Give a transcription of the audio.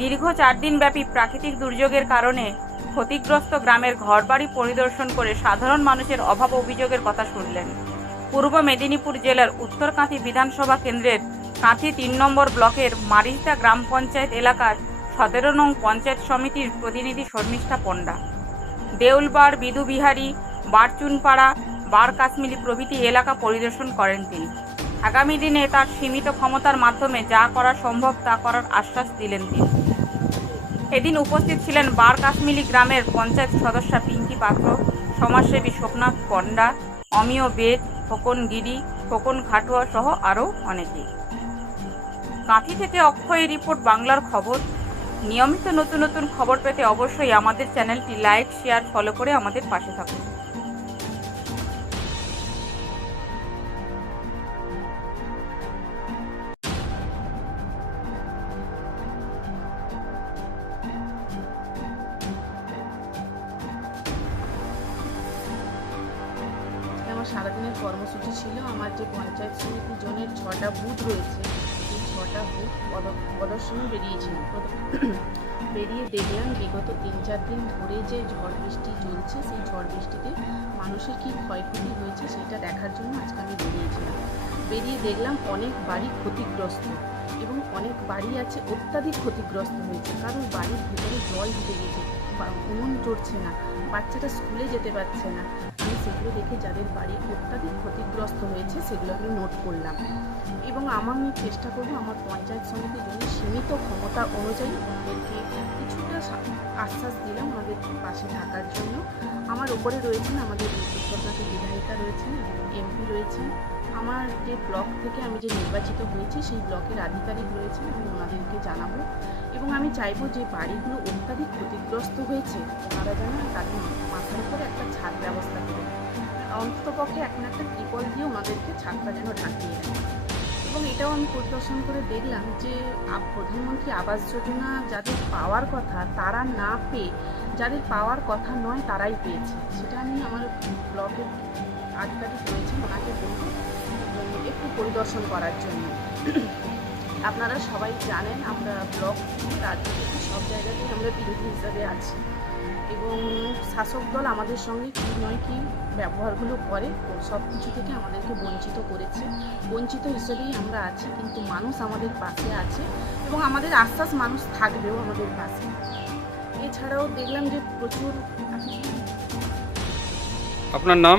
দীর্ঘ চার দিনব্যাপী প্রাকৃতিক দুর্যোগের কারণে ক্ষতিগ্রস্ত গ্রামের ঘরবাড়ি পরিদর্শন করে সাধারণ মানুষের অভাব অভিযোগের কথা শুনলেন। পূর্ব মেদিনীপুর জেলার উত্তরকাঁথি বিধানসভা কেন্দ্রের কাঁথি তিন নম্বর ব্লকের মারিস্তা গ্রাম পঞ্চায়েত এলাকার সতেরো নং পঞ্চায়েত সমিতির প্রতিনিধি শর্মিষ্ঠা পণ্ডা। দেউলবার বিদুবিহারী, বারচুনপাড়া বার কাশ্মীরি প্রভৃতি এলাকা পরিদর্শন করেন তিনি। আগামী দিনে তার সীমিত ক্ষমতার মাধ্যমে যা করা সম্ভব তা করার আশ্বাস দিলেন তিনি। এদিন উপস্থিত ছিলেন বার কাশ্মীলি গ্রামের পঞ্চায়েত সদস্যা পিঙ্কি পাত্র, সমাজসেবী শোকনাথ পণ্ডা, অমিয় বেদ, খোকন গিরি, খোকন খাটুয়া সহ আরও অনেকে। কাঁথি থেকে অক্ষয় রিপোর্ট, বাংলার খবর। নিয়মিত নতুন নতুন খবর পেতে অবশ্যই আমাদের চ্যানেলটি লাইক, শেয়ার, ফলো করে আমাদের পাশে থাকুন। আমার সারাদিনের কর্মসূচি ছিল, আমার যে পঞ্চায়েত সমিতি জোনের ছটা বুথ রয়েছে সেই ছটা বুথ প্রদর্শনে বেরিয়েছিলাম। বেরিয়ে দেখলাম বিগত তিন চার দিন ধরে যে ঝড় বৃষ্টি চলছে, সেই ঝড় বৃষ্টিতে মানুষের কী ক্ষয়ক্ষতি হয়েছে সেটা দেখার জন্য আজকে আমি বেরিয়েছিলাম। বেরিয়ে দেখলাম অনেক বাড়ি ক্ষতিগ্রস্ত এবং অনেক বাড়ি আছে অত্যাধিক ক্ষতিগ্রস্ত হয়েছে, কারণ বাড়ির ভেতরে জল ঢুকে গেছে। উনুন চড়ছে না, বাচ্চাটা স্কুলে যেতে পারছে না। আমি সেগুলো দেখে যাদের বাড়ি অত্যাধিক ক্ষতিগ্রস্ত হয়েছে, সেগুলো আমি নোট করলাম। এবং আমি চেষ্টা করব আমার পঞ্চায়েত সমিতির জন্য সীমিত ক্ষমতা অনুযায়ী ওনাদেরকে কিছুটা আশ্বাস দিলাম ওনাদের পাশে থাকার জন্য। আমার ওপরে রয়েছেন আমাদের উত্তরনাথের বিধায়িকা রয়েছেন, এমপি রয়েছেন আমার যে ব্লক থেকে আমি যে নির্বাচিত হয়েছি, সেই ব্লকের আধিকারিক রয়েছেন আমি ওনাদেরকে জানাব। এবং আমি চাইব যে বাড়িগুলো অত্যাধিক ক্ষতিগ্রস্ত হয়েছে ওনারা যেন তাদের মাথার উপরে একটা ছাদ ব্যবস্থা করে। অন্তত পক্ষে এখন একটা ত্রিপল দিয়ে ওনাদেরকে ছাদটা যেন ঢাকিয়ে দেয়। এবং এটাও আমি পরিদর্শন করে দেখলাম যে প্রধানমন্ত্রী আবাস যোজনা যাদের পাওয়ার কথা, তারা না পেয়ে, যাদের পাওয়ার কথা নয় তারাই পেয়েছে। সেটা আমি আমার ব্লকের আধিকারিক রয়েছেন ওনাকে বলুন একটু পরিদর্শন করার জন্য। আপনারা সবাই জানেন আমরা ব্লক থেকে সব জায়গাতেই আমরা বিরোধী হিসাবে আছি। এবং শাসক দল আমাদের সঙ্গে কী নয় কী ব্যবহারগুলো করে, সব কিছু থেকে আমাদেরকে বঞ্চিত করেছে। বঞ্চিত হিসেবেই আমরা আছি, কিন্তু মানুষ আমাদের পাশে আছে এবং আমাদের আশ্বাস মানুষ থাকবেও আমাদের পাশে। এছাড়াও দেখলাম যে প্রচুর আপনার নাম?